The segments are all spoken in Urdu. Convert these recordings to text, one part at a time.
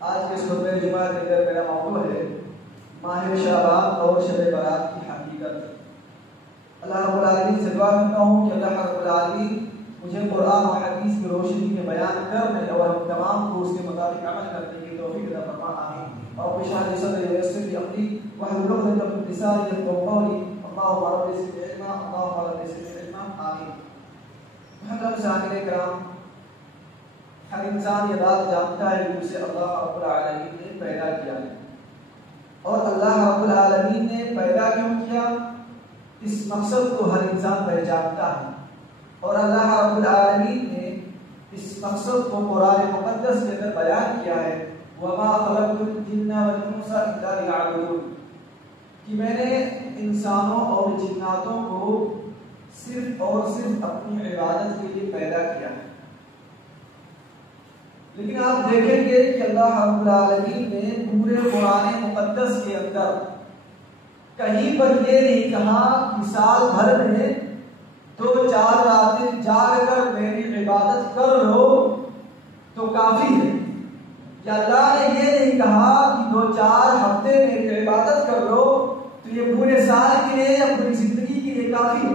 آج کے خطبہ جمعہ کے اندر میرا موضوع ہے ماہ شعبان اور شب برات کی حقیقت۔ اللہ رب العالمین سے دعا کرتا ہوں کہ اللہ رب العالمین مجھے قرآن و حدیث کی روشنی میں بیان کرنے اور ہم تمام کو اس کے مطابق عمل کرنے کی توفیق عطا فرما، آمین۔ اور اشرح لي صدري ويسر لي امري واحلل عقدة من لساني يفقهوا قولي، اللهم رب زدني علما، اللهم رب زدني علما، آمین۔ محترم سامعین کرام، ہر انسان یہ بات جانتا ہے کہ اسے اللہ رب العالمین نے پیدا کیا ہے، اور اللہ رب العالمین نے پیدا کیوں کیا اس مقصد کو ہر انسان پہچانتا ہے، اور اللہ رب العالمین نے اس مقصد کو قرآن مقدس کے اندر بیان کیا ہے، وَمَا خَلَقْتُ الْجِنَّ وَالْإِنسَ إِلَّا لِيَعْبُدُونِ، کہ میں نے انسانوں اور جناتوں کو صرف اور صرف اپنی عبادت کے لیے پیدا کیا ہے۔ لیکن آپ دیکھیں گے کہ اللہ رب العالمین نے پورے قرآن مقدس کے اندر کہیں پر یہ نہیں کہا کہ سال بھر میں 2-4 راتیں جاگ کر میری عبادت کر لو تو کافی ہے، یا اللہ نے یہ نہیں کہا کہ 2-4 ہفتے میری عبادت کر لو تو یہ پورے سال کے لیے یا پوری زندگی کے لیے کافی ہے،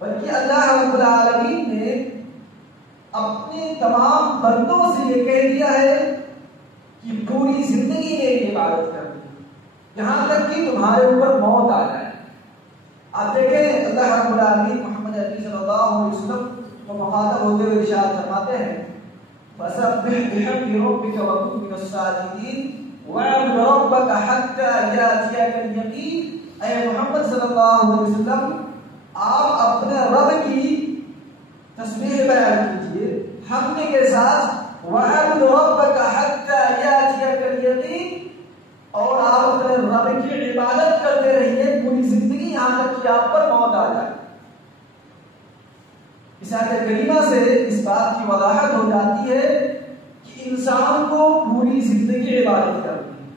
بلکہ اللہ رب العالمین نے اپنے تمام بندوں سے یہ کہہ دیا ہے کہ پوری زندگی میری عبادت کرنی، یہاں تک کہ تمہارے اوپر موت آ جائے۔ آپ دیکھیں اللہ رب العالمین محمد عربی صلی اللہ علیہ وسلم کو مخاطب ہوتے ہوئے ارشاد فرماتے ہیں فَسَبِّحْ بِحَمْدِ رَبِّكَ وَكُن مِّنَ السَّاجِدِينَ وَاعْبُدْ رَبَّكَ حَتَّىٰ يَأْتِيَكَ الْيَقِينُ۔ اے محمد صلی اللہ علیہ وسلم، آپ اپنے رب کی تسبیح بیان کیجیے حمد کے ساتھ، وَاعْبُدْ رَبَّكَ حَتَّىٰ يَأْتِيَكَ الْيَقِينُ، اور آپ اپنے رب کی عبادت کرتے رہیے پوری زندگی یہاں تک کہ آپ پر موت آ جائے۔ اس آیت کریمہ سے اس بات کی وضاحت ہو جاتی ہے کہ انسان کو پوری زندگی عبادت کرنی ہے،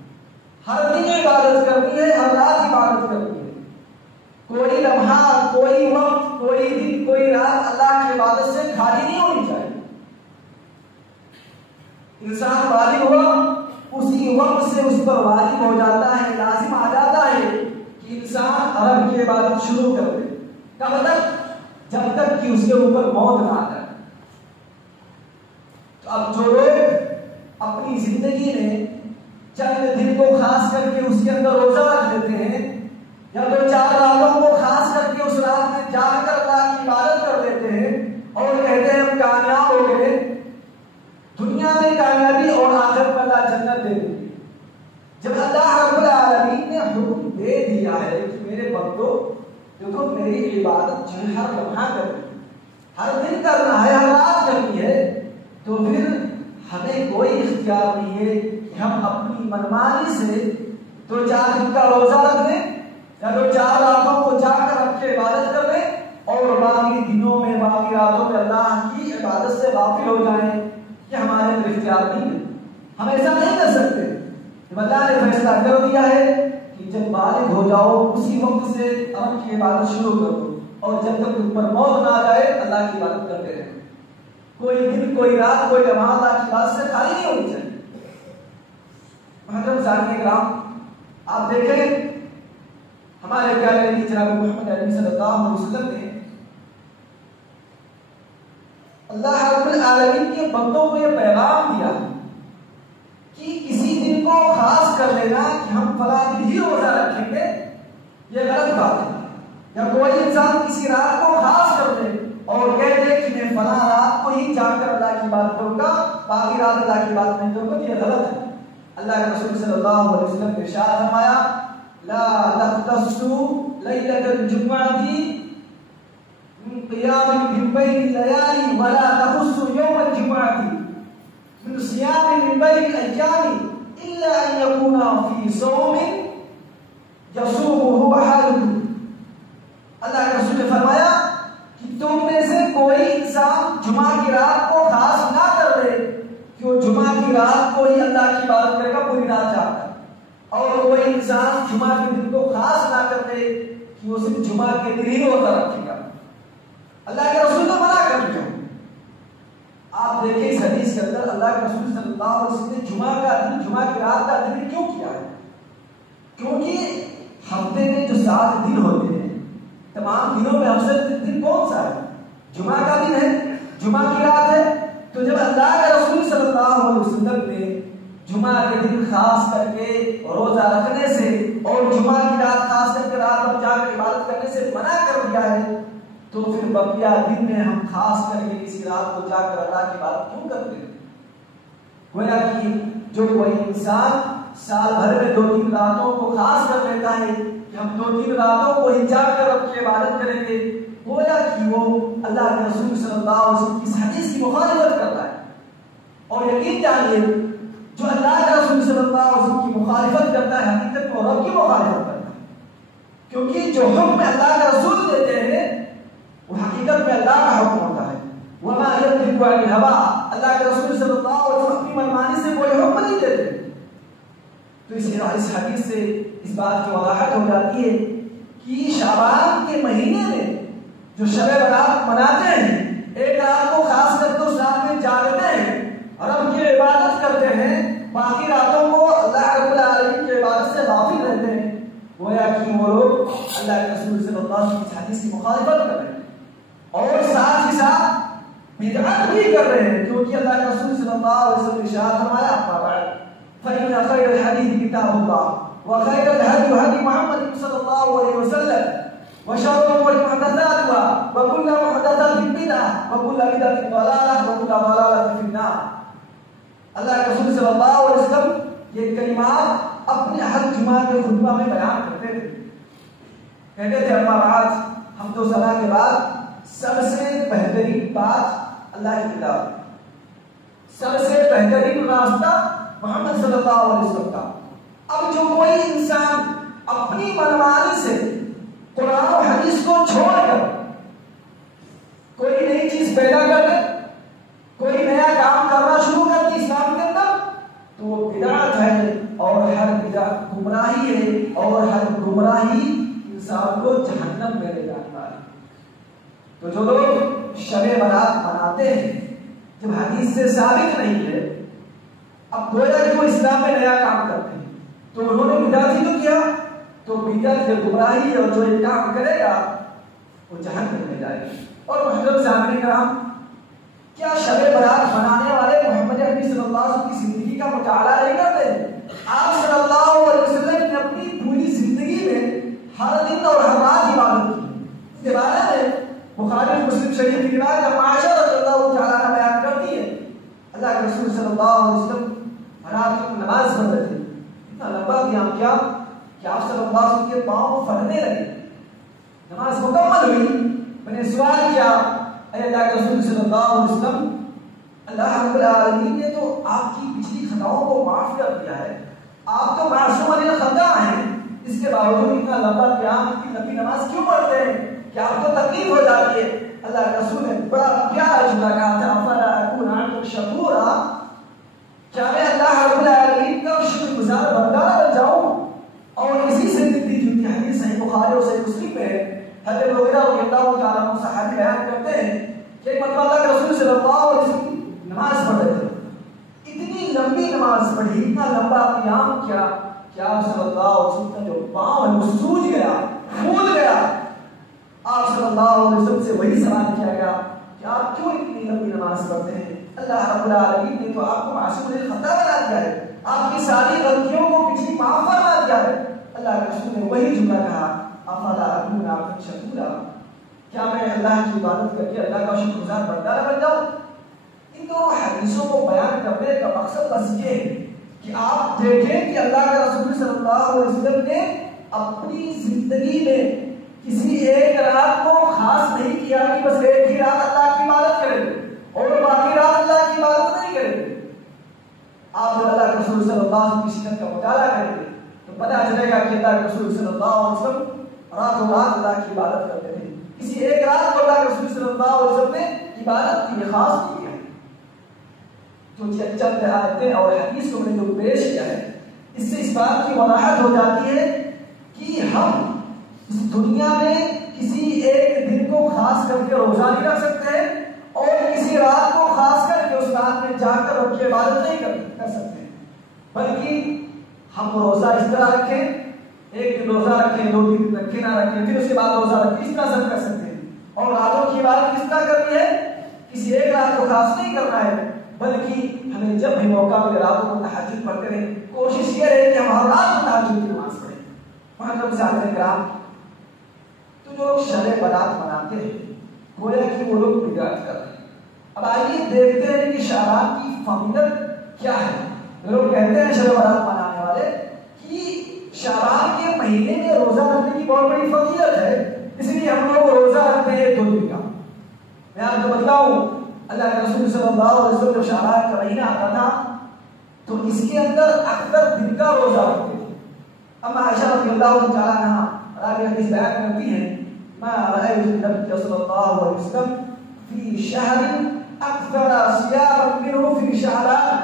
ہر دن عبادت کرنی ہے، ہر رات عبادت کرنی ہے، کوئی لمحہ، کوئی وقت، کوئی دن، کوئی رات اللہ کی عبادت سے خالی نہیں ہونی چاہیے۔ انسان بالغ ہوا اسی وقت سے اس پر واجب ہو جاتا ہے، لازم آ جاتا ہے کہ انسان رب کی عبادت شروع کر دے۔ کب تک؟ جب تک کہ اس کے اوپر موت نہ آ جائے۔ تو اب جو لوگ اپنی زندگی میں چند دن کو خاص کر کے اس کے اندر روزہ رکھ لیتے ہیں، یا 2-4 راتوں کو خاص کر کے اس رات میں جاگ کر اللہ کی عبادت کر لیتے ہیں اور کہتے ہیں ہم کامیاب ہو گئے، دنیا میں کامیابی اور آخرت میں اللہ جنت دے دے۔ جب اللہ رب العالمین نے حکم دے دیا ہے کہ میرے بندو دیکھو میری عبادت جو ہے ہر لمحہ کرنی ہے، ہر دن کرنا ہے، ہر رات کرنی ہے، تو پھر ہمیں کوئی اختیار نہیں ہے کہ ہم اپنی منمانی سے 2-4 دن کا روزہ رکھ دیں یا 2-4 راتوں کو جا کر رکھ کے عبادت کر لیں اور باقی دنوں میں، باقی راتوں میں اللہ کی عبادت سے غافل ہو جائیں۔ یہ ہمارے اندر اختیار نہیں ہے، ہم ایسا نہیں کر سکتے۔ جب اللہ نے فیصلہ کر دیا ہے کہ جب بالغ ہو جاؤ اسی وقت سے رب کی عبادت شروع کر دو، اور جب تک تم پر موت نہ آ جائے اللہ کی عبادت کرتے رہے۔ کوئی دن، کوئی رات، کوئی لمحہ اللہ کی عبادت سے خالی نہیں ہونی چاہیے۔ محترم سامعین کرام، آپ دیکھیں ہمارے پیارے نبی جناب محمد عربی صلی اللہ علیہ وسلم نے اللہ رب العالمین کے بندوں کو یہ پیغام دیا کہ کسی دن کو خاص کر لینا کہ ہم فلاں دن ہی روزہ رکھیں گے، یہ غلط بات ہے۔ یا کوئی انسان کسی رات کو خاص کر لے اور کہہ دے کہ میں فلاں رات کو ہی جا کر اللہ کی بات کروں گا، باقی رات اللہ کی بات نہیں کروں گا، یہ غلط ہے۔ اللہ کے رسول صلی اللہ علیہ وسلم نے ارشاد فرمایا لا تختصوا ليلة الجمعة من قيام من بين الليالي ولا تخصوا يوم الجمعة من صيام من بين الأيام إلا أن يكون في صوم يصومه أحدكم۔ اللہ کے رسول نے فرمایا کہ تم میں سے کوئی انسان جمعہ کی رات کو خاص نہ کر لے کہ وہ جمعہ کی رات کو ہی اللہ کی عبادت کرے گا پوری رات جا کر، اور کوئی انسان جمعہ کے دن کو خاص نہ کر دے کہ وہ صرف جمعہ کے دن ہی روزہ رکھے گا۔ اللہ کے رسول نے منع کر دیا۔ آپ دیکھیں اس حدیث کے اندر اللہ کے رسول صلی اللہ علیہ وسلم نے جمعہ کا دن، جمعہ کی رات کا ذکر کیوں کیا ہے؟ کیونکہ ہفتے میں جو 7 دن ہوتے ہیں، تمام دنوں میں افضل دن کون سا ہے؟ جمعہ کا دن ہے، جمعہ کی رات ہے۔ تو جب اللہ کے رسول صلی اللہ علیہ وسلم نے جمعہ کے دن خاص کر کے روزہ رکھنے سے اور جمعہ کی رات خاص کر کے رات میں جا کر عبادت کرنے سے منع کر دیا ہے، تو پھر بقیہ دن میں ہم خاص کر کے کسی رات کو جا کر اللہ کی عبادت کیوں کرتے ہیں؟ گویا کہ جو کوئی انسان سال بھر میں 2-3 راتوں کو خاص کر لیتا ہے کہ ہم 2-3 راتوں کو ہی جا کر رب کی عبادت کریں گے، گویا کہ وہ اللہ کے رسول صلی اللہ علیہ وسلم کی اس حدیث کی مخالفت کرتا ہے۔ اور یقین جانیے جو اللہ کے رسول صلی اللہ علیہ وسلم کی مخالفت کرتا ہے حقیقت میں رب کی مخالفت کرتا ہے، کیونکہ جو حکم اللہ کے رسول دیتے ہیں وہ حقیقت میں اللہ کا حکم ہوتا ہے۔ وما ينطق عن الهوى، اللہ کے رسول صلی اللہ علیہ وسلم اپنی منمانی سے کوئی حکم نہیں دیتے۔ تو اس حدیث سے اس بات کی وضاحت ہو جاتی ہے کہ شعبان کے مہینے میں جو شب برات مناتے ہیں، ایک رات کو خاص کر کے اس رات میں جاگتے ہیں، رب کی عبادت کرتے ہیں، باقی راتوں کو اللہ رب العالمین کی عبادت سے غافل رہتے ہیں، گویا کہ وہ لوگ اللہ کے رسول صلی اللہ علیہ وسلم کی حدیث کی مخالفت کر رہے ہیں اور ساتھ ہی ساتھ بدعت بھی کر رہے ہیں، کیونکہ اللہ کے رسول صلی اللہ علیہ وسلم نے ارشاد فرمایا فإن خير الحديث كتاب الله وخير الهدي هدي محمد صلى الله عليه وسلم وشر الأمور محدثاتها وكل محدثة بدعة وكل بدعة ضلالة وكل ضلالة في النار۔ اللہ کے رسول صلی اللہ علیہ وسلم یہ کلمات اپنے ہر جمعہ کے خطبہ میں بیان کرتے تھے، کہتے تھے اما بعد، ہم تو صلاح کے بعد سب سے بہترین بات اللہ کی کتاب، سب سے بہترین راستہ محمد صلی اللہ علیہ وسلم کا۔ اب جو کوئی انسان اپنی منمانی سے قرآن و حدیث کو چھوڑ کر کوئی نئی چیز پیدا کر دے، کوئی نیا کام کرنا شروع کر دے اسلام کے اندر، تو وہ بدعت ہے اور ہر بدعت گمراہی ہے اور ہر گمراہی انسان کو جہنم میں لے جاتا ہے۔ تو جو لوگ شب برات مناتے ہیں جب حدیث سے ثابت نہیں ہے، اب گویا کہ وہ اسلام میں نیا کام کرتے ہیں، تو انہوں نے بدعت ہی تو کیا، تو بدعت ہے، گمراہی ہے، اور جو یہ کام کرے گا وہ جہنم میں جائے گا۔ اور محترم سامعین کرام، کیا شب برات منانے والے محمد عربی صلی اللہ علیہ وسلم کی زندگی کا مطالعہ نہیں کرتے؟ آپ صلی اللہ علیہ وسلم نے اپنی پوری زندگی میں ہر دن اور ہر رات عبادت کی۔ اس کے بارے میں بخاری مسلم شریف کی روایت عائشہ رضی اللہ تعالیٰ عنہ بیان کرتی ہے، اللہ کے رسول صلی اللہ علیہ وسلم رات کو نماز پڑھ رہے تھے، اتنا لمبا قیام کیا کہ آپ صلی اللہ علیہ وسلم کے پاؤں پھٹنے لگے۔ نماز مکمل ہوئی، میں نے سوال کیا اے اللہ کے رسول صلی اللہ علیہ وسلم، اللہ رب العالمین نے تو آپ کی پچھلی خطاؤں کو معاف کر دیا ہے، آپ تو معصوم عن الخطا ہیں، اس کے باوجود اتنا لمبا قیام، اتنی لمبی نماز کیوں پڑھتے ہیں کہ آپ کو تکلیف ہو جاتی ہے؟ اللہ کے رسول نے بڑا پیارا جملہ کہا تھا، افلا اکون عنکم شکورا، کیا میں اللہ رب العالمین کا شکر گزار بندہ بن جاؤں؟ اور اسی سے ملتی جلتی حدیث صحیح بخاری اور صحیح مسلم میں ہے، حضرت ابو ہریرہ رضی اللہ تعالیٰ عنہ صحابی بیان کرتے ہیں کہ ایک مرتبہ اللہ کے رسول صلی اللہ علیہ وسلم نماز پڑھ رہے تھے، اتنی لمبی نماز پڑھی، اتنا لمبا قیام کیا کہ آپ صلی اللہ علیہ وسلم کا جو پاؤں ہے وہ سوج گیا، پھول گیا۔ آپ صلی اللہ علیہ وسلم سے وہی سوال کیا گیا کہ آپ کیوں اتنی لمبی نماز پڑھتے ہیں؟ اللہ رب العالمین نے تو آپ کو معصوم عن الخطا بنا دیا ہے، آپ کی ساری غلطیوں کو پچھلی معاف فرما دیا ہے۔ اللہ کے رسول نے وہی جملہ کہا، افلا اکون عبدا شکورا، کیا میں اللہ کی عبادت کر کے اللہ کا شکر گزار بندہ بن جاؤں؟ ان دونوں حدیثوں کو بیان کرنے کا مقصد بس یہ ہے کہ آپ دیکھیں کہ اللہ کے رسول صلی اللہ علیہ وسلم نے اپنی زندگی میں کسی ایک رات کو خاص نہیں کیا کہ بس ایک ہی رات اللہ کی عبادت کریں اور باقی رات اللہ کی عبادت نہیں کریں گے۔ آپ جب اللہ کے رسول صلی اللہ علیہ وسلم کی سنت کا مطالعہ کریں گے تو پتہ چلے گا کہ اللہ کے رسول صلی اللہ علیہ وسلم راتوں رات اللہ کی عبادت کرتے تھے، کسی ایک رات کو اللہ کے رسول صلی اللہ علیہ وسلم نے عبادت کی خاص کی ہے۔ تو چند آیتیں اور حدیث کو میں نے جو پیش کیا ہے، اس سے اس بات کی وضاحت ہو جاتی ہے کہ ہم اس دنیا میں کسی ایک دن کو خاص کر کے روزہ نہیں رکھ سکتے ہیں اور کسی رات کو خاص کر کے اس رات میں جا کر رب کی عبادت نہیں کر سکتے ہیں، بلکہ ہم روزہ اس طرح رکھیں، ایک دن روزہ رکھیں، 2 دن رکھیں نہ رکھیں، پھر اس کے بعد روزہ رکھیں، اس طرح سب کر سکتے ہیں۔ اور راتوں کی عبادت کس طرح کرنی ہے؟ کسی ایک رات کو خاص نہیں کرنا ہے، بلکہ ہمیں جب بھی موقع ملے راتوں کو تہجد پڑھتے رہیں۔ کوشش یہ رہے کہ ہم ہر رات کو تہجد کی نماز پڑھیں۔ محترم سامعین کرام، تو جو لوگ شب برات مناتے ہیں گویا کہ وہ لوگ بدعت کر رہے ہیں۔ اب آئیے دیکھتے ہیں کہ شعبان کی فضیلت کیا ہے۔ لوگ کہتے ہیں شب برات منانے والے کہ شعبان کے مہینے میں روزہ رکھنے کی بہت بڑی فضیلت ہے، اس لیے ہم لوگ روزہ رکھتے ہیں 2 دن کا۔ میں آپ کو بتلاؤں، اللہ کے رسول صلی اللہ علیہ وسلم جب شعبان کا مہینہ آتا تھا تو اس کے اندر اکثر دن کا روزہ رکھتے تھے۔ اما عائشہ رضی اللہ تعالیٰ عنہا راوی حدیث بیان کرتی ہیں، ما رأيت النبي صلى الله عليه وسلم في شهر أكثر صياما منه في شعبان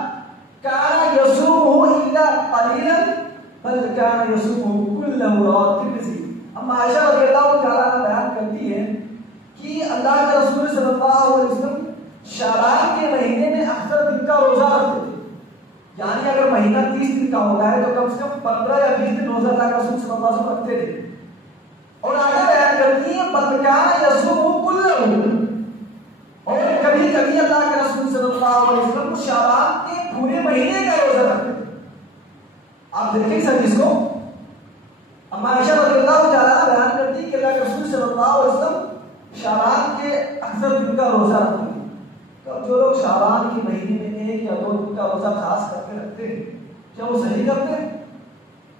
كان يصومه إلا قليلا بل كان يصومه كله رواه الترمذي۔ اما عائشہ رضی اللہ تعالیٰ عنہ بیان کرتی ہے کہ اللہ کے رسول صلی اللہ علیہ وسلم شعبان کے مہینے میں اکثر دن کا روزہ رکھتے تھے، یعنی اگر مہینہ 30 دن کا ہوتا ہے تو کم سے کم 15 یا 20 دن روزہ اللہ کے رسول صلی اللہ علیہ وسلم رکھتے تھے۔ اور آگے بیان کرتی ہے بلکہ یصوم کلہ، اور کبھی کبھی اللہ کے رسول صلی اللہ علیہ وسلم شعبان کے پورے مہینے کا روزہ رکھتے تھے۔ آپ دیکھیں اس حدیث کو، اما عائشہ رضی اللہ تعالیٰ بیان کرتی کہ اللہ کے رسول صلی اللہ علیہ وسلم شعبان کے اکثر دن کا روزہ رکھتے ہیں۔ تو جو لوگ شعبان کے مہینے میں 1 یا 2 دن کا روزہ خاص کر کے رکھتے ہیں، کیا وہ صحیح کرتے ہیں؟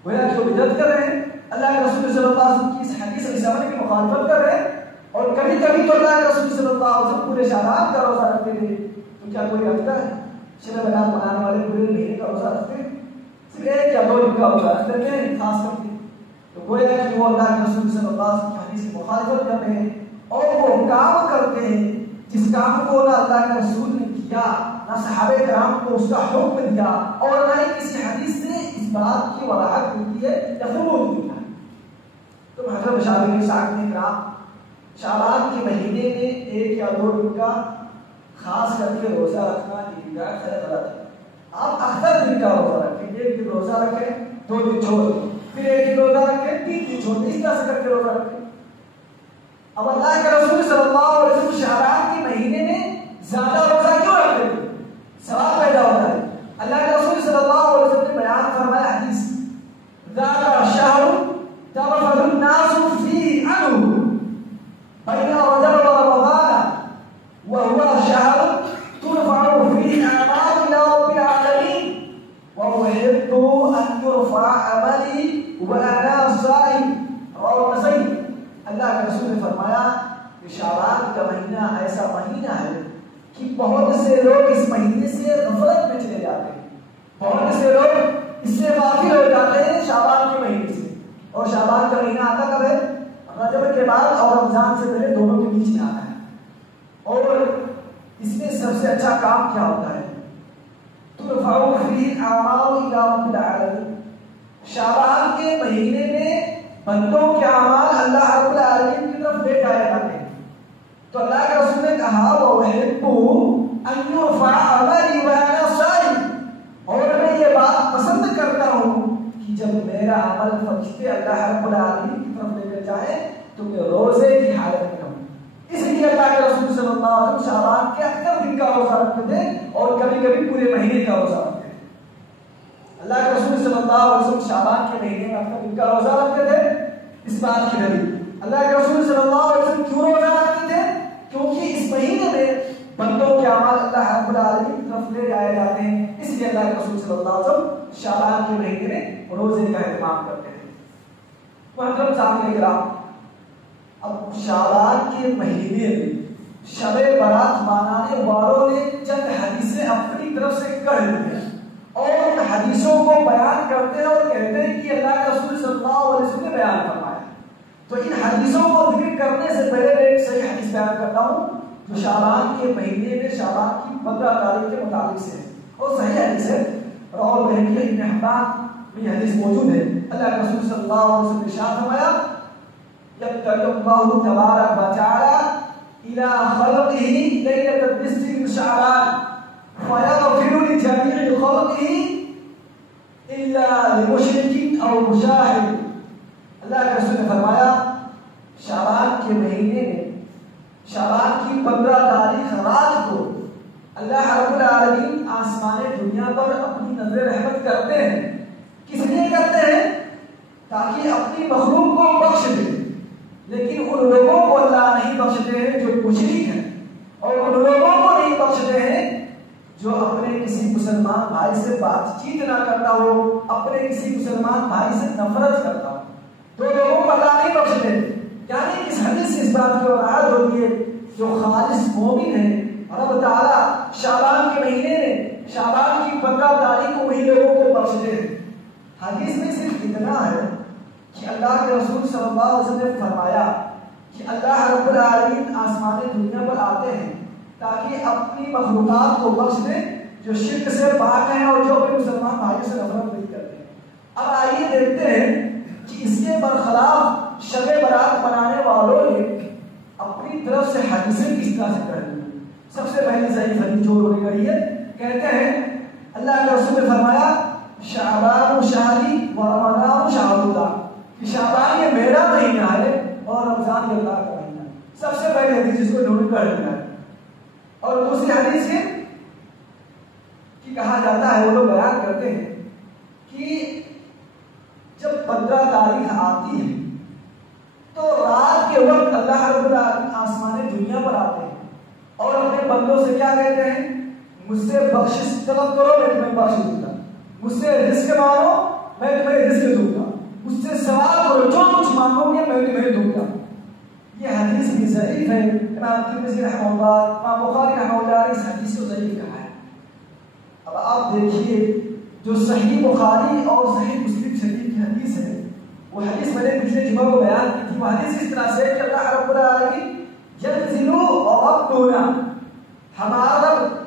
گویا کہ وہ بدعت کر رہے ہیں، اللہ کے رسول صلی اللہ علیہ وسلم کی اس حدیث علیہ السلام کی مخالفت کر رہے ہیں۔ اور کبھی کبھی تو اللہ کے رسول صلی اللہ علیہ وسلم پورے شعبان کا روزہ رکھتے تھے، تو کیا کوئی رکھتا ہے؟ شب برات منانے والے پورے مہینے کا روزہ رکھتے ہیں؟ صرف 1 یا 2 دن کا روزہ رکھ لیتے ہیں خاص کر کے، تو گویا کہ وہ اللہ کے رسول صلی اللہ علیہ وسلم کی حدیث کی مخالفت کر رہے ہیں، اور وہ کام کرتے ہیں جس کام کو نہ اللہ کے رسول نے کیا، نہ صحابہ کرام کو اس کا حکم دیا، اور نہ ہی کسی حدیث سے اس بات کی وضاحت ملتی ہے یا ثبوت ملتا ہے۔ تو حضرت شاگردین صاحب کرام، شعبان کے مہینے میں 1 یا 2 دن کا خاص کر کے روزہ رکھنا یہ بدعت ہے، غلط ہے۔ آپ اکثر دن کا روزہ رکھیں، 1 دن روزہ رکھیں، 2 دن چھوڑ دیں، پھر 1 دن روزہ رکھیں، 3 دن چھوڑ دیں، اس طرح سے کر کے روزہ رکھیں۔ اب اللہ کے رسول صلی اللہ علیہ وسلم شعبان کے مہینے میں زیادہ روزہ کیوں رکھتے ہیں؟ سوال پیدا ہوتا ہے۔ اللہ کے رسول صلی اللہ علیہ وسلم نے بیان فرمایا حدیث، ذاک شہر تغفل الناس فيه عنه بين رجب ورمضان وهو شهر ترفع فيه الأعمال إلى رب العالمين وأحب أن يرفع عملي وأنا صائم، رواه النسائی۔ اللہ کے رسول نے فرمایا کہ شعبان کا مہینہ ایسا مہینہ ہے کہ بہت سے لوگ اس مہینے سے غفلت میں چلے جاتے ہیں، بہت سے لوگ اس سے غافل ہو جاتے ہیں شعبان کے مہینے سے۔ اور شعبان کا مہینہ آتا کب ہے؟ رجب کے بعد اور رمضان سے پہلے، دونوں کے بیچ میں آتا ہے۔ اور اس میں سب سے اچھا کام کیا ہوتا ہے؟ ترفع فیہ الاعمال الی رب العالمین، شعبان کے مہینے میں بندوں کے اعمال اللہ رب العالمین کی طرف لے جائے جاتے ہیں۔ تو اللہ کے رسول نے کہا وَأُحِبُّ أَن يُرْفَعَ عَمَلِي وَأَنَا صَائِمٌ، اور میں یہ بات پسند کرتا ہوں کہ جب میرا عمل فرشتے اللہ رب العالمین کی طرف لے کر جائے تو میں روزے کی حالت میں ہوں۔ اس لیے اللہ کے رسول صلی اللہ علیہ وسلم شعبان کے اکثر دن کا روزہ رکھتے تھے اور کبھی کبھی پورے مہینے کا روزہ رکھتے تھے۔ اللہ کے رسول صلی اللہ علیہ وسلم شعبان کے مہینے میں اکثر دن کا روزہ رکھتے تھے۔ اس بات کی دلیل اللہ کے رسول صلی اللہ علیہ وسلم کیوں روزہ رکھتے تھے؟ کیونکہ اس مہینے میں بندوں کے اعمال اللہ رب العالمین کی طرف لے جائے جاتے ہیں، اس لیے اللہ کے رسول صلی اللہ علیہ وسلم شعبان کے مہینے میں روزے کا اہتمام کرتے ہیں۔ محترم سامعین کرام، اب شعبان کے مہینے میں شب برات منانے والوں نے چند حدیثیں اپنی طرف سے کہہ لی ہیں اور ان حدیثوں کو بیان کرتے ہیں اور کہتے ہیں کہ اللہ کے رسول صلی اللہ علیہ وسلم نے بیان فرمایا۔ تو ان حدیثوں کو ذکر کرنے سے پہلے میں ایک صحیح حدیث بیان کرتا ہوں جو شعبان کے مہینے میں شعبان کی 15 تاریخ کے مطابق سے ہے اور صحیح حدیث ہے، رواه البیہقی، ابن حبان میں یہ حدیث موجود ہے۔ اللہ کے رسول صلی اللہ علیہ وسلم نے ارشاد فرمایا یبتلی اللہ تبارک و تعالی إلى خلقه ليلة النصف من شعبان فيغفر لجميع خلقه إلا لمشرك أو مشاهد. اللہ کے رسول نے فرمایا شعبان کے مہینے میں شعبان کی 15 تاریخ رات کو اللہ رب العالمین آسمان دنیا پر اپنی نظر رحمت کرتے ہیں. کس لیے کرتے ہیں؟ تاکہ اپنی مخلوق کو بخش دے. لیکن ان لوگوں کو اللہ نہیں بخشتے ہیں جو مشرک ہیں، اور ان لوگوں کو نہیں بخشتے ہیں جو اپنے کسی مسلمان بھائی سے بات چیت نہ کرتا ہو، اپنے کسی مسلمان بھائی سے نفرت کرتا ہو. تو لوگوں کو اللہ نہیں بخشتے. یعنی اس حدیث سے اس بات کی وضاحت ہوتی ہے جو خالص مومن ہے رب تعالیٰ شعبان کے مہینے میں شعبان کی 15 تاریخ کو وہی لوگوں کو بخشتے ہیں. حدیث میں صرف اتنا ہے کہ اللہ کے رسول صلی اللہ علیہ وسلم نے فرمایا کہ اللہ رب العالمین آسمان دنیا پر آتے ہیں تاکہ اپنی مخلوقات کو بخش دیں جو شرک سے پاک ہیں اور جو اپنے مسلمان بھائیوں سے نفرت نہیں کرتے ہیں. اب آئیے دیکھتے ہیں کہ اس کے برخلاف شب برات منانے والوں نے اپنی طرف سے حدیثیں کس طرح سے کر دی. سب سے پہلی ضعیف حدیث جو انہوں نے کہی ہے، کہتے ہیں اللہ کے رسول نے فرمایا شعبان شہری و رمضان شہر اللہ، کہ شعبان یہ میرا مہینہ ہے اور رمضان یہ اللہ کا مہینہ ہے. سب سے پہلی حدیث جس کو انہوں نے کر دیا ہے. اور دوسری حدیث یہ کہ کہا جاتا ہے، وہ لوگ بیان کرتے ہیں کہ جب 15 تاریخ آتی ہے تو رات کے وقت اللہ رب العالمین آسمان دنیا پر آتے ہیں اور اپنے بندوں سے کیا کہتے ہیں؟ مجھ سے بخشش طلب کرو میں تمہیں بخش دوں گا، مجھ سے رزق مانگو میں تمہیں رزق دوں گا، مجھ سے سوال کرو جو کچھ مانگو گے میں تمہیں دوں گا. یہ حدیث بھی ضعیف ہے. امام ترمذی رحمہ اللہ، امام بخاری رحمہ اللہ نے اس حدیث کو ضعیف کہا ہے. اب آپ دیکھیے جو صحیح بخاری اور صحیح مسلم شریف کی حدیث ہے، وہ حدیث میں نے پچھلے جمعہ کو بیان کی تھی. وہ حدیث اس طرح سے کہ اللہ رب العالمین ينزلوا ربنا ہمارا رب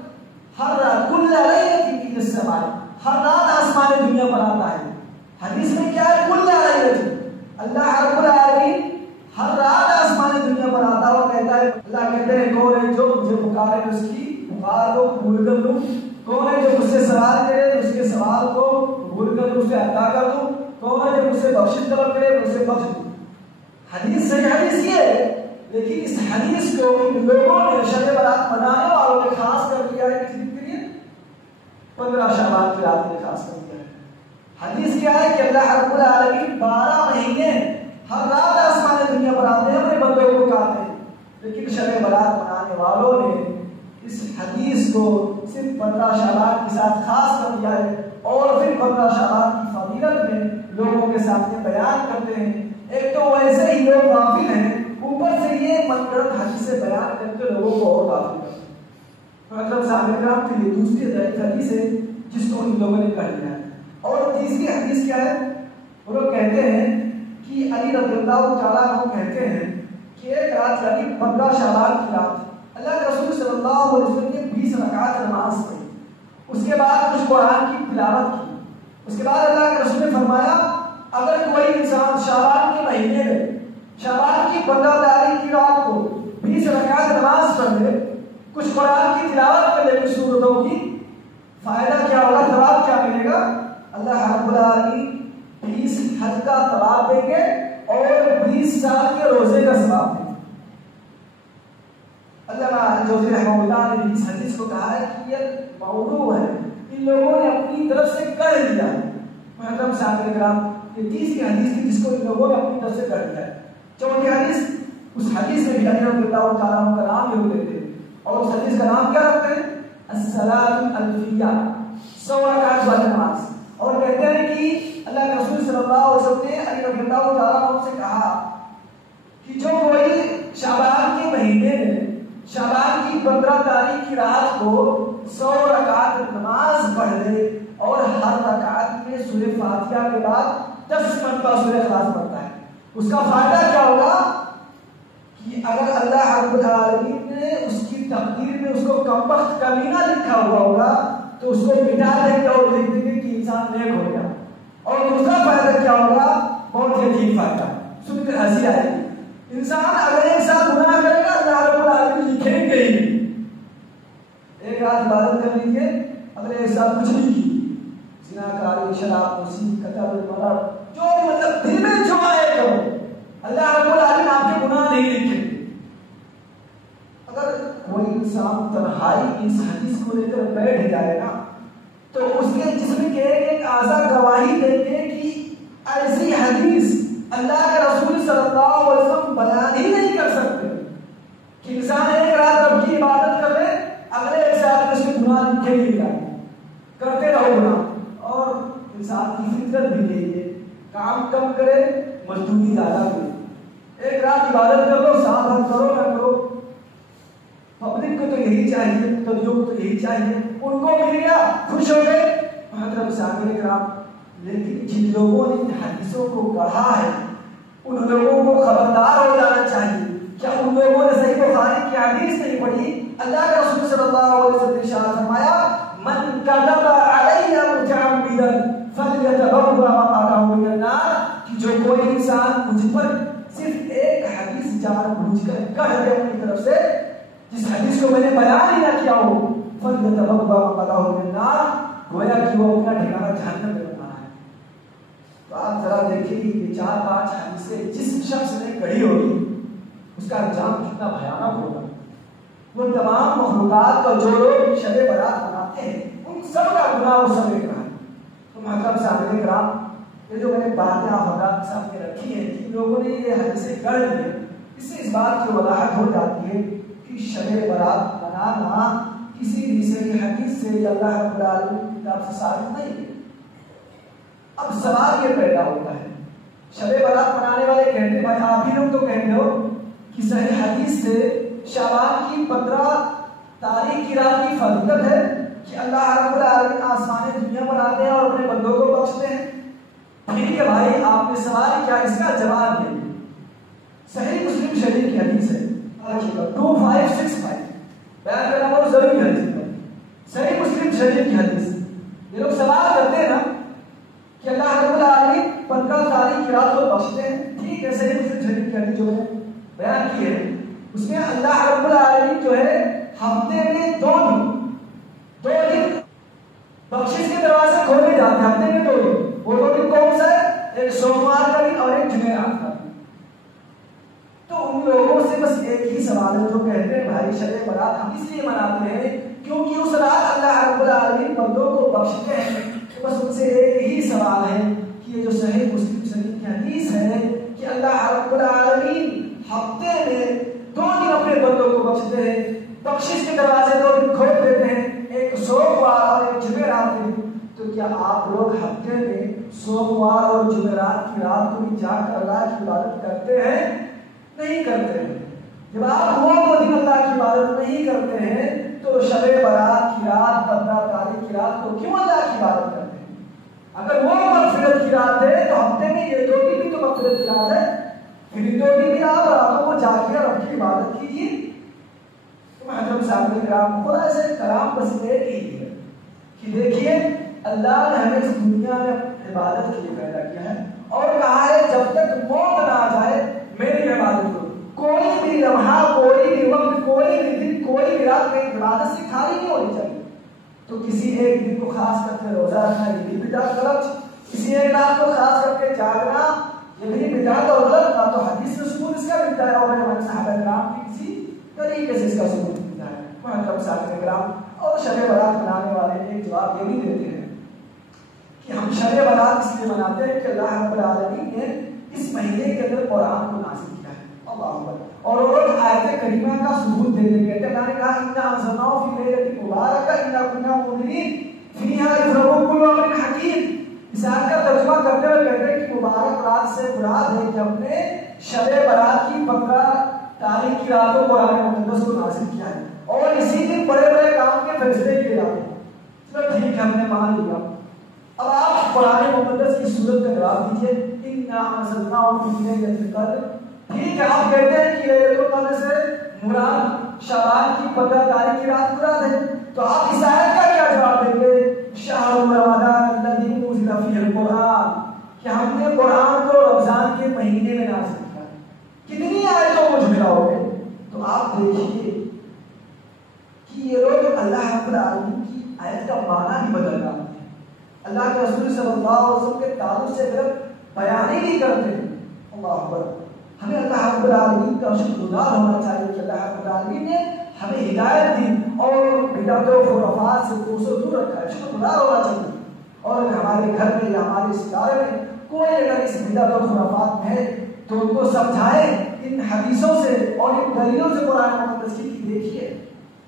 ہر رات کل لیلۃ فی السماء، ہر رات آسمان دنیا پر آتا ہے. حدیث میں کیا ہے؟ کل لیلۃ، اللہ رب العالمین ہر رات آسمان دنیا پر آتا ہے اور کہتا ہے، اللہ کہتے ہیں کون ہے جو مجھے پکارے اس کی پکار کو قبول کر لوں، کون ہے جو مجھ سے سوال کرے تو اس کے سوال کو قبول کر لوں، اسے عطا کر دوں، کون ہے جو مجھ سے بخشش طلب کرے تو اسے بخش دوں. حدیث صحیح حدیث یہ ہے، لیکن اس حدیث کو ان لوگوں نے شب برات منانے والوں نے خاص کر دیا ہے. کس دن کے لیے؟ 15 شعبان کی رات میں خاص کر دیا ہے. حدیث کیا ہے کہ اللہ رب العالمین 12 مہینے ہر رات آسمان دنیا پر آتے ہیں اپنے بندوں کو پکارتے ہیں. لیکن شب برات منانے والوں نے اس حدیث کو صرف 15 شعبان کے ساتھ خاص کر دیا ہے اور پھر 15 شعبان کی فضیلت میں لوگوں کے سامنے بیان کرتے ہیں. ایک تو ویسے ہی لوگ غافل ہیں، اوپر سے یہ منگرت حدیث سے بیان کر کے لوگوں کو اور غافل کرتے ہیں. مطلب صاحب کرام کے لیے دوسری حدیث ہے جس کو ان لوگوں نے کہہ دیا ہے. اور تیسری حدیث کیا ہے؟ وہ لوگ کہتے ہیں کہ علی رضی اللہ تعالیٰ عنہ کہتے ہیں کہ ایک رات یعنی 15 شعبان کی رات اللہ کے رسول صلی اللہ علیہ وسلم نے 20 رکعت نماز پڑھی. اس کے بعد کچھ قرآن کی تلاوت کی. اس کے بعد اللہ کے رسول نے فرمایا اگر کوئی انسان شعبان کے مہینے میں شعبان کی 15 تاریخ کی رات کو 20 رکعت نماز پڑھ لے، کچھ قرآن کی تلاوت کر لے کچھ سورتوں کی، فائدہ کیا ہوگا؟ ثواب کیا ملے گا؟ اللہ رب العالمین 20 حج کا ثواب دیں گے اور 20 سال کے روزے کا ثواب دیں گے. علامہ جوزی رحمہ اللہ نے اس حدیث کو کہا ہے کہ یہ موضوع ہے، ان لوگوں نے اپنی طرف سے کر دیا ہے. محترم صاحب کرام، یہ تیسری حدیث تھی جس کو ان لوگوں نے اپنی طرف سے کر دیا ہے. چوتھی حدیث، اس حدیث میں بھی علی رضی اللہ تعالیٰ عنہ کا نام ضرور لیتے ہیں اور اس حدیث کا نام کیا رکھتے ہیں؟ الصلاۃ الفیہ، 100 رکعت والی نماز. اور کہتے ہیں کہ اللہ کے رسول صلی اللہ علیہ وسلم نے علی رضی اللہ تعالیٰ عنہ سے کہا کہ جو کوئی شعبان کے مہینے میں شعبان کی 15 تاریخ کی رات کو 100 رکعت نماز پڑھ لے اور ہر رکعت میں سورہ فاتحہ کے بعد 10 مرتبہ سورہ اخلاص پڑھتا ہے، اس کا فائدہ کیا ہوگا کہ اگر اللہ رب العالمین نے اس کی تقدیر میں اس کو کمبخت کمینہ لکھا ہوا ہوگا تو اس کو مٹا دیں گے اور لکھ دیں گے کہ انسان نیک ہو گیا. اور دوسرا فائدہ کیا ہوگا؟ بہت ہی عجیب فائدہ، سن کر ہنسی آئے گی. انسان اگر ایک سال گناہ کرے گا اللہ رب العالمین شراب نوشی قتل مرض جو مطلب دل میں جو آئے تو اللہ رب العالمین آپ کے گناہ نہیں لکھیں گے. اگر کوئی انسان تنہائی اس حدیث کو لے کر بیٹھ جائے نا تو اس کے جسم کے ایک اعضا گواہی دیں گے کہ ایسی حدیث اللہ کے رسول صلی اللہ علیہ وسلم بیان ہی نہیں کر سکتے کہ انسان ایک رات رب کی عبادت کر لے اگلے ایک سال میں اس کے گناہ لکھے نہیں جائیں کرتے رہو گناہ. اور انسان کی فطرت بھی یہی ہے کام کم کرے مزدوری زیادہ کرے. ایک رات عبادت کر لو سال بھر کرو نہ کرو. پبلک کو تو یہی چاہیے مقتدیوں کو تو یہی چاہیے ان کو مل گیا خوش ہو گئے محترم سامعین کرام. لیکن جن لوگوں نے ان حدیثوں کو پڑھا ہے ان لوگوں کو خبردار ہو جانا چاہیے. کیا ان لوگوں نے صحیح بخاری کی حدیث نہیں پڑھی؟ اللہ کے رسول صلی اللہ علیہ وسلم نے ارشاد فرمایا من کذب علی متعمدا فلیتبوأ مقعده من النار کہ جو کوئی انسان مجھ پر صرف ایک حدیث جان بوجھ کر کہہ دے اپنی طرف سے جس حدیث کو میں نے بیان ہی نہ کیا ہو فلیتبوأ مقعده من النار گویا کہ وہ اپنا ٹھکانہ جہنم میں بنا ہے. تو آپ ذرا دیکھیں کہ 4-5 حدیثیں جس شخص نے کہی ہوگی اس کا انجام کتنا بھیانک ہوگا. وہ تمام مخلوقات کا جو لوگ شب برات مناتے ہیں ان سب کا گناہ وہ سب ایک رہا ہے. تو محترم سامعین کرام یہ جو میں نے باتیں آپ حضرات کے سامنے رکھی ہیں کہ لوگوں نے یہ حدیثیں گڑھ لی ہیں اس سے اس بات کی وضاحت ہو جاتی ہے کہ شب برات منانا کسی بھی صحیح حدیث سے یا اللہ رب العالمین کی کتاب سے ثابت نہیں ہے. اب سوال یہ پیدا ہوتا ہے شب برات منانے والے کہتے ہیں بھائی آپ ہی لوگ تو کہتے ہو کہ صحیح حدیث سے شعبان کی 15 تاریخ کی رات کی فضیلت ہے کہ اللہ رب العالمین آسمان دنیا پر آتے ہیں اور اپنے بندوں کو بخشتے ہیں. ٹھیک ہے بھائی آپ نے سوال کیا اس کا جواب دیں. صحیح مسلم شریف کی حدیث ہے 2565 بیان کرنا بہت ضروری ہے. صحیح مسلم شریف کی حدیث یہ لوگ سوال کرتے ہیں نا کہ اللہ رب العالمین 15 تاریخ کی رات کو بخشتے ہیں. ٹھیک ہے صحیح مسلم شریف کی حدیث جو ہے بیان کی ہے اس میں اللہ رب العالمین جو ہے ہفتے میں 2 دن بخشش کے دروازے کھولے جاتے ہیں. ہفتے میں 2 دن وہ 2 دن کون سا ہے؟ ایک سوموار کا دن اور ایک جمعرات کا دن. تو ان لوگوں سے بس ایک ہی سوال ہے جو کہتے ہیں بھائی شب برات ہم اس لیے مناتے ہیں کیونکہ اس رات اللہ رب العالمین بندوں کو بخشتے ہیں. تو بس ان سے ایک ہی سوال ہے کہ یہ جو صحیح مسلم شریف کی حدیث ہے کہ اللہ رب العالمین ہفتے میں 2 دن اپنے بندوں کو بخشتے ہیں. بخشش کے دروازے 2 دن کھول دیتے ہیں ایک سوموار اور ایک جمعرات کے دن. تو کیا آپ لوگ ہفتے میں سوموار اور جمعرات کی رات کو بھی جا کر اللہ کی عبادت کرتے ہیں؟ نہیں کرتے ہیں. جب آپ وہ 2 دن اللہ کی عبادت نہیں کرتے ہیں تو شب برات کی رات 15 تاریخ کی رات کو کیوں اللہ کی عبادت کرتے ہیں؟ اگر وہ مغفرت کی رات ہے تو ہفتے میں یہ 2 دن بھی تو مغفرت کی رات ہے. پھر 2 دن بھی آپ راتوں کو جا کے رب کی عبادت کیجیے. تو محترم سامعین کرام خدا سے کلام بس ایک ہی ہے کہ دیکھیے اللہ نے ہمیں اس دنیا میں عبادت کے لیے پیدا کیا ہے اور کہا ہے جب تک موت نہ آ جائے میری عبادت کرو. کوئی بھی لمحہ کوئی بھی وقت کوئی بھی دن کوئی بھی رات میری عبادت سے خالی نہیں ہونی چاہیے. تو کسی ایک دن کو خاص کر کے روزہ رکھنا یہ بھی بدعت غلط. کسی ایک رات کو خاص کر کے جاگنا یہ بھی بدعت اور غلط. نہ تو حدیث میں ثبوت اس کا ملتا ہے اور ہمارے صحابہ کرام کی کسی طریقے سے اس کا ثبوت ملتا ہے. محترم صاحب کرام اور شب برات منانے والے ایک جواب یہ بھی دیتے ہیں کہ ہم شب برات اس لیے مناتے ہیں کہ اللہ رب العالمین نے اس مہینے کے اندر قرآن کو نازل کیا ہے. اللہ اکبر. اور وہ لوگ آیت کریمہ کا ثبوت دیتے ہیں. اللہ نے کہا انا انزلناه فی لیلۃ مبارکہ انا کنا منذرین فیہا یفرغ کل امر حکیم. اس آیت کا ترجمہ کرتے ہوئے کہتے ہیں کہ مبارک رات سے مراد ہے کہ ہم نے شب برات کی 15 تاریخ کی رات کو قرآن مقدس کو نازل کیا ہے اور اسی دن بڑے بڑے کام کے فیصلے کیے جاتے ہیں. چلو ٹھیک ہے ہم نے مان لیا. اب آپ قرآن مقدس کی صورت کا جواب دیجیے انا انزلناه فی لیلۃ القدر. ٹھیک ہے آپ کہتے ہیں کہ لیلۃ القدر سے مراد شعبان کی 15 تاریخ کی رات مراد ہے. تو آپ اس آیت کا کیا جواب دیں گے؟ شہر رمضان الذی انزل فیہ القرآن کہ ہم نے قرآن کو رمضان کے مہینے میں نازل کیا. کتنی آیتوں کو جھٹلاؤ گے؟ تو آپ دیکھیے کہ یہ لوگ اللہ رب العالمین کی آیت کا معنی ہی بدل رہا ہے. اللہ کے رسول صلی اللہ علیہ وسلم کے تعلق سے غلط بیان ہی نہیں کرتے ہیں. اللہ اکبر. ہمیں اللہ رب العالمین کا شکر گزار ہونا چاہیے کہ اللہ رب العالمین نے ہمیں ہدایت دی اور بدعت و خرافات سے دور رکھا ہے. شکر گزار ہونا چاہیے. اور اگر ہمارے گھر میں یا ہمارے اس ادارے میں کوئی اگر اس بدعت و خرافات میں ہے تو ان کو سمجھائیں ان حدیثوں سے اور ان دلیلوں سے قرآن مقدس کی. دیکھیے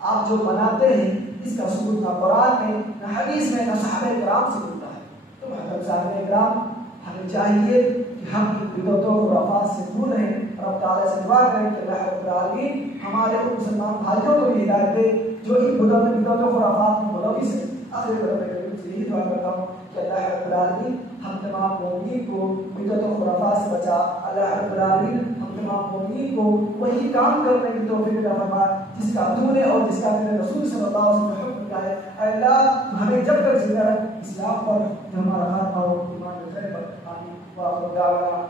آپ جو بناتے ہیں اس کا ثبوت نہ قرآن میں نہ حدیث میں نہ صحابہ کرام سے ملتا ہے. تو محترم صاحب کرام ہمیں چاہیے کہ ہم بدعت و خرافات سے دور رہیں اور اب تعالیٰ سے دعا کریں کہ اللہ رب العالمین ہمارے ان مسلمان بھائیوں کو بھی ہدایت دے جو ان بدعت و خرافات میں ملوث ہیں. آخر میں یہی دعا کرتا ہوں کہ اللہ رب العالمین ہم تمام مومنین کو بدعت و خرافات سے بچا. اللہ رب العالمین ہم تمام مومنین کو وہی کام کرنے کی توفیق عطا فرما جس کا تو نے اور جس کا میرے رسول صلی اللہ علیہ وسلم نے حکم دیا ہے. اے اللہ ہمیں جب تک زندہ رکھ اسلام پر جو ہمارا خاتمہ ہو ایمان و خیر پر. آمین. وآخر دعوانا